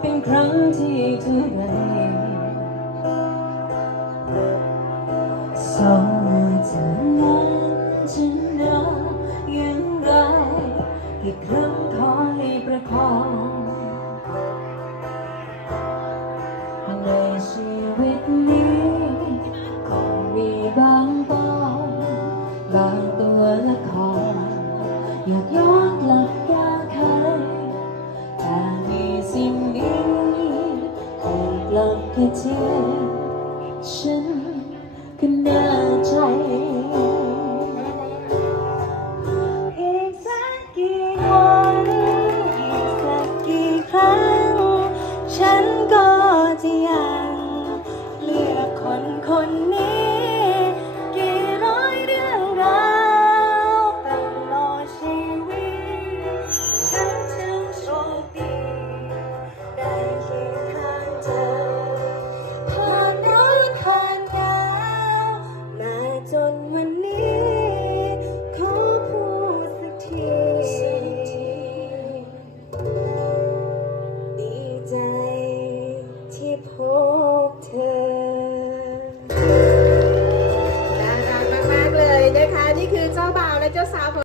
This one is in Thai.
เป็นครั้งที่เธอได้สองมือเธอนั้นฉันรักยังได้กี่ครั้งคอยประคองในชีวิตนี้คงมีบางตอนบางตัวละครอยากย้อนกลับ ลับไปเจอฉันก็น่าใจอีกสักกี่วันอีกสักกี่ครั้ง ฉันก็จะอยาก จนวันนี้ขอพูดสักที ดีใจที่พบเธอ น่ารักมากๆเลยนะคะ นี่คือเจ้าบ่าวและเจ้าสาวของ